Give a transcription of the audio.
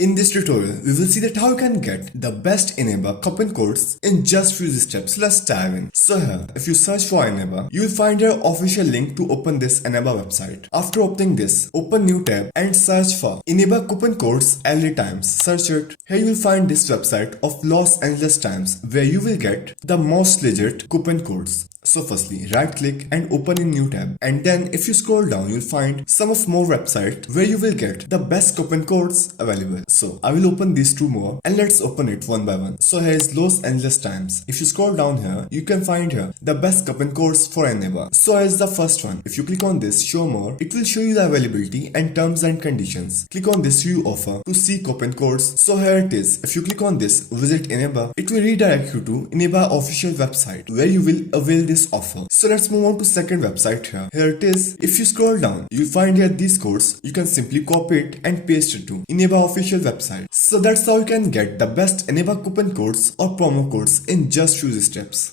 In this tutorial, we will see that how you can get the best Eneba coupon codes in just few steps. Let's dive in. So here, if you search for Eneba, you will find your official link to open this Eneba website. After opening this, open new tab and search for Eneba coupon codes LA Times. Search it. Here you will find this website of Los Angeles Times where you will get the most legit coupon codes. So firstly, right click and open a new tab, and then if you scroll down you'll find some of more websites where you will get the best coupon codes available. So I will open these two more and let's open it one by one. So here is Los Angeles Times. If you scroll down here, you can find here the best coupon codes for Eneba. So as the first one, if you click on this show more, it will show you the availability and terms and conditions. Click on this view offer to see coupon codes. So here it is. If you click on this visit Eneba, it will redirect you to Eneba official website where you will avail this offer. So let's move on to second website here. Here it is. If you scroll down, you'll find here these codes. You can simply copy it and paste it to Eneba official website. So that's how you can get the best Eneba coupon codes or promo codes in just few steps.